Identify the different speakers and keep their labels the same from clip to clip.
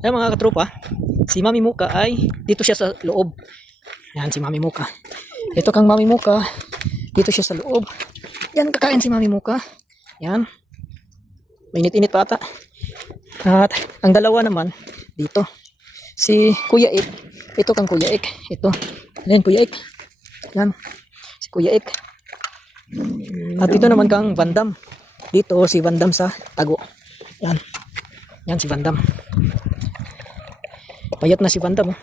Speaker 1: Ayan mga katropa, si Mami Muka ay dito siya sa loob. Yan si Mami Muka. Ito kang Mami Muka, dito siya sa loob. Yan kakain si Mami Muka. Yan. Mainit-init pa ata. At ang dalawa naman dito. Si Kuya Ik. Ito kang Kuya Ik. Ito. Yan Kuya Ik. Yan. Si Kuya Ik. At ito naman kang Vandam. Dito si Vandam sa tago. Yan. Yan si Vandam. Payat na si Bandam. Oh.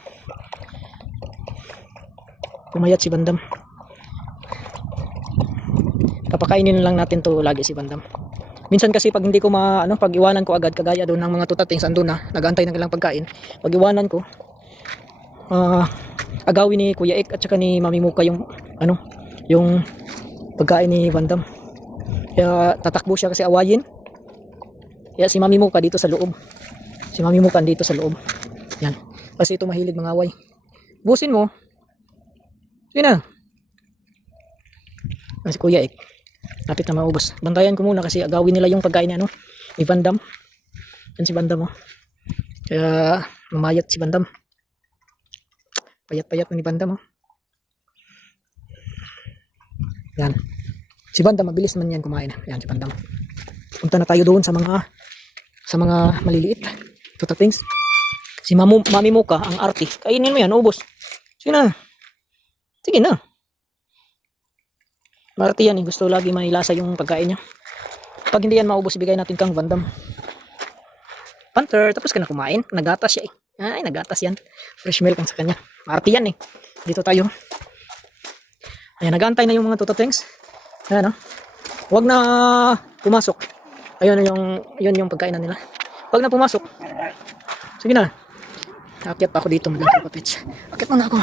Speaker 1: Pumayat si Bandam. Kapakainin lang natin to lagi si Bandam. Minsan kasi pag hindi ko ma ano pag iwanan ko agad kagaya doon ng mga tutatings andun na nagantay ng kailang pagkain. Pag iwanan ko ah agawin ni Kuya Ek at saka ni Mami Muka yung ano yung pagkain ni Bandam. Kaya tatakbo siya kasi awayin. Kaya si Mami Muka dito sa loob. Si Mami Muka dito sa loob. Yan. Kasi ito mahilig mga away. Busin mo. Sige na. Yan si Kuya Ik. Lapit na maubos. Bantayan ko muna kasi agawin nila yung pagkain ano. Ni Bandam. Yan si Bandam oh. Kaya mamayat si Bandam. Payat-payat na ni Bandam oh. Yan. Si Bandam mabilis man yan kumain. Yan si Bandam. Punta na tayo doon sa mga sa mga maliliit. Tuta things. Si Mamu, Mami Muka, ang arty. Kainin mo yan, ubos. Sige na. Sige na. Marty yan eh. Gusto lagi may yung pagkain niya. Pag hindi yan maubos, ibigay natin kang Vandam. Panther, tapos ka na kumain. Nagatas siya eh. Ay, nagatas yan. Fresh milk ang sa kanya. Marty yan eh. Dito tayo. Ayan, nagantay na yung mga tutotengs. Ayan, no? Huwag na pumasok. Ayun yung, yun yung pagkain na nila. Huwag na pumasok. Sige na. Akyat pa ako dito, madam kapatid. Akyat muna ako.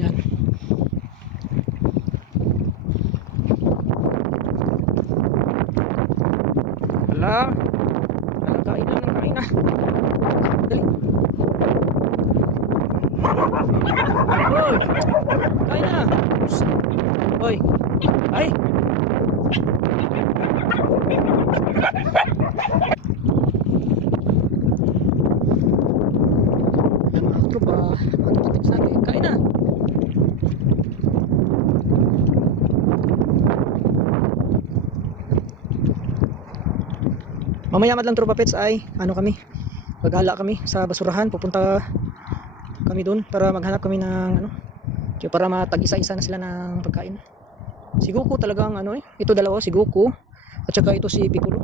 Speaker 1: Yan. Hala. Hala, kain na kain na. Dali. Kain na. Hoy! Ay! Tropa, mga tupatiks natin. Kain na! Mamaya madlang tropa pets ay ano kami, maghala kami sa basurahan, pupunta kami doon para maghanap kami ng ano, yung para matag-isa-isa na sila ng pagkain. Si Goku talagang ano eh, ito dalawa si Goku at saka ito si Piccolo.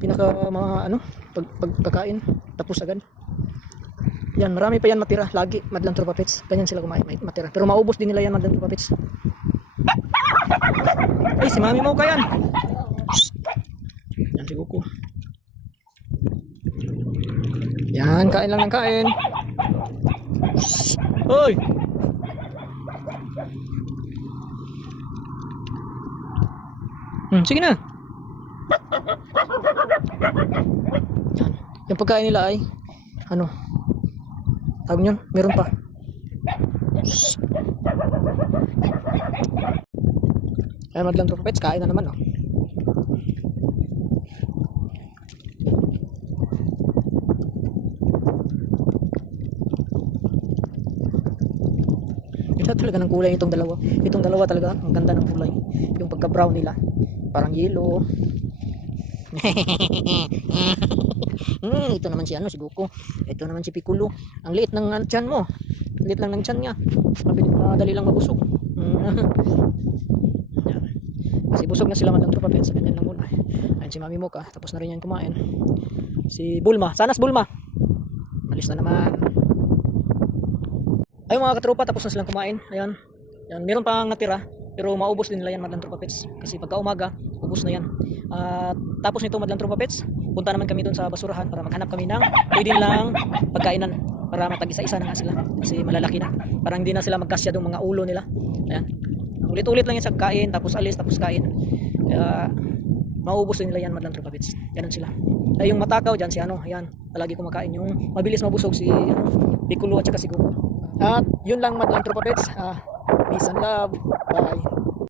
Speaker 1: Pinaka mga ano, pag, pagkakain tapos agad. Yan, marami pa yan matira. Lagi, madlang tropa pets. Ganyan sila kumain, matira. Pero maubos din nila yan, madlang tropa. Ay, si mami mo ka yan. Si Goku. Yan, kain lang ng kain. Hoy! Hmm, sige na. Yan. Yung pagkain nila ay ano? Tawag niyon, meron pa. Shh. Ay, madlang to pets, kain na naman oh. Ganda talaga ng kulay itong dalawa. Itong dalawa talaga, ang ganda ng kulay. Yung pagka-brown nila. Parang yellow. hmm, ito naman si ano, si Goku. Ito naman si Piccolo. Ang liit ng uh, mo. Liit lang ng tiyan niya. Madali lang mabusog. Hmm. Kasi busog na sila madang tropa pets. Ganyan lang muna. Ayun si Mami Moka. Tapos na rin yan kumain. Si Bulma. Sanas Bulma. Malis na naman. Ayun mga katropa, tapos na silang kumain. Ayan. Yan, meron pang natira. Pero maubos din nila yan, Madlang Tropa Pets. Kasi pagka umaga, ubos na yan. At tapos nito, Madlang Tropa Pets, punta naman kami doon sa basurahan para maghanap kami ng pwede lang pagkainan para matag-isa-isa na nga sila. Kasi malalaki na. Parang hindi na sila magkasya doon mga ulo nila. Ayan. Ulit-ulit lang yan sa kain, tapos alis, tapos kain. Kaya, maubos din nila yan, Madlang Tropa Pets. Ganun sila. Ay, yung matakaw dyan, si ano, ayan, palagi kumakain. Yung mabilis mabusog si ano, Piccolo at saka si Goku. At yun lang madlang tropa pets. Ah, peace and love. Bye.